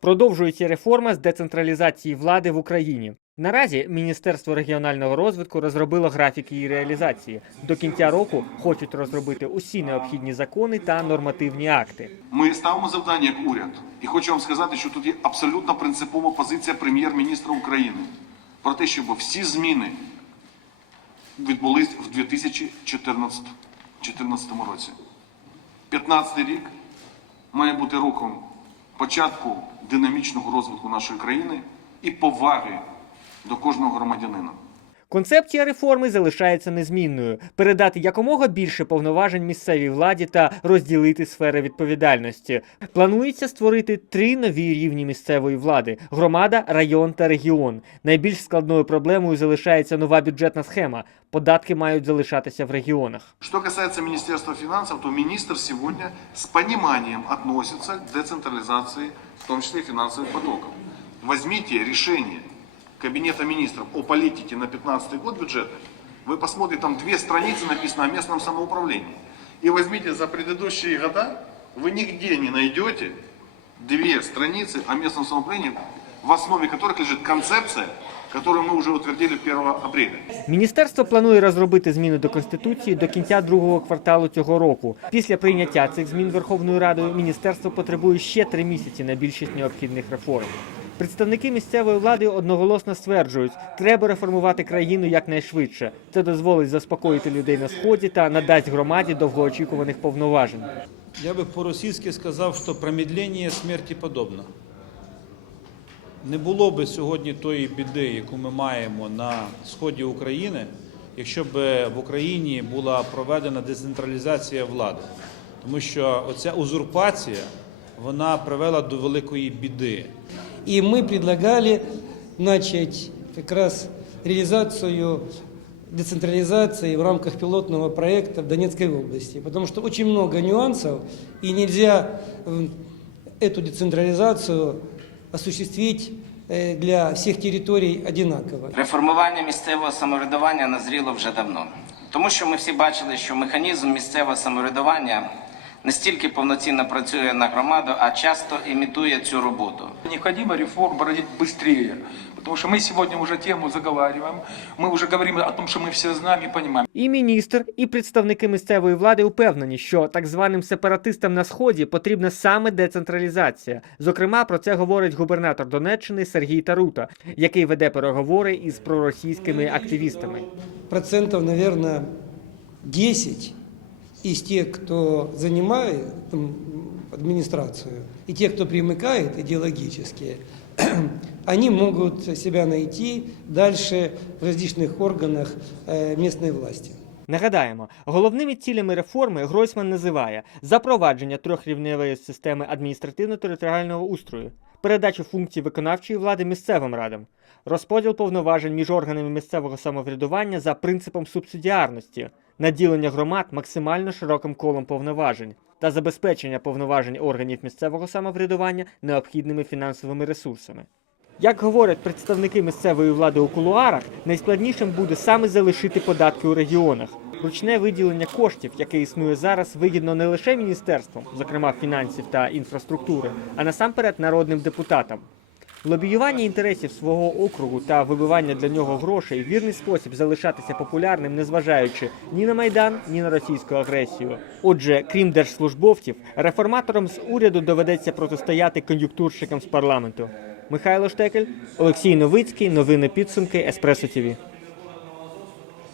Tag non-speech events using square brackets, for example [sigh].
Продовжується реформа з децентралізації влади в Україні. Наразі Міністерство регіонального розвитку розробило графік її реалізації. До кінця року хочуть розробити усі необхідні закони та нормативні акти. Ми ставимо завдання як уряд, і хочу вам сказати, що тут є абсолютно принципова позиція прем'єр-міністра України про те, щоб всі зміни відбулись в 2014 2014 році. 15 рік має бути роком початку динамічного розвитку нашої країни і поваги до кожного громадянина. Концепція реформи залишається незмінною: передати якомога більше повноважень місцевій владі та розділити сфери відповідальності. Планується створити три нові рівні місцевої влади: громада, район та регіон. Найбільш складною проблемою залишається нова бюджетна схема. Податки мають залишатися в регіонах. Что касается Министерства финансов, то министр сегодня с пониманием относится к децентрализации, в том числе и финансовых потоков. Возьмите решение Кабинета министров о политике на 2015 год бюджета, вы посмотрите, там две страницы написано о местном самоуправлении. И возьмите за предыдущие года, вы нигде не найдете две страницы о местном самоуправлении, в основе которых лежит концепция, которую мы уже утвердили 1 апреля. Міністерство планує розробити зміни до конституції до кінця другого кварталу цього року. Після прийняття цих змін Верховною Радою міністерство потребує ще три місяці на більшість необхідних реформ. Представники місцевої влади одноголосно стверджують, треба реформувати країну якнайшвидше. Це дозволить заспокоїти людей на сході та надасть громаді довгоочікуваних повноважень. Я би по-російськи сказав, що промедлення смерті подобно. Не було би сьогодні тої біди, яку ми маємо на сході України, якщо б в Україні була проведена децентралізація влади. Тому що оця узурпація вона привела до великої біди. И мы предлагали начать как раз реализацию децентрализации в рамках пилотного проекта в Донецкой области, потому что очень много нюансов, и нельзя м, эту децентрализацию осуществить э, для всех территорий одинаково. Реформування місцевого самоврядування назріло вже давно, тому що ми всі бачили, що механізм місцевого самоврядування не стільки повноцінно працює на громаду, а часто імітує цю роботу. Необходимо реформ проводить быстрее, потому что мы сегодня уже тему заговариваем, мы уже говорим о том, что мы все знаем и понимаем. І міністр, і представники місцевої влади упевнені, що так званим сепаратистам на сході потрібна саме децентралізація. Зокрема, про це говорить губернатор Донеччини Сергій Тарута, який веде переговори із проросійськими активістами. Процентов, наверное, 10 из тех, кто занимает там, администрацию, и те, кто примыкает идеологически, [clears throat] они могут себя найти дальше в различных органах э, местной власти. Нагадаємо, головними цілями реформи Гройсман називає запровадження трьохрівневої системи адміністративно-територіального устрою, передачу функцій виконавчої влади місцевим радам, розподіл повноважень між органами місцевого самоврядування за принципом субсидіарності, наділення громад максимально широким колом повноважень та забезпечення повноважень органів місцевого самоврядування необхідними фінансовими ресурсами. Як говорять представники місцевої влади у кулуарах, найскладнішим буде саме залишити податки у регіонах. Ручне виділення коштів, яке існує зараз, вигідно не лише міністерствам, зокрема фінансів та інфраструктури, а насамперед народним депутатам. Лобіювання інтересів свого округу та вибивання для нього грошей вірний спосіб залишатися популярним, незважаючи ні на майдан, ні на російську агресію. Отже, крім держслужбовців, реформаторам з уряду доведеться протистояти кон'юнктурщикам з парламенту. Михайло Штекель, Олексій Новицький. Новини підсумки Еспресо ТІВІ.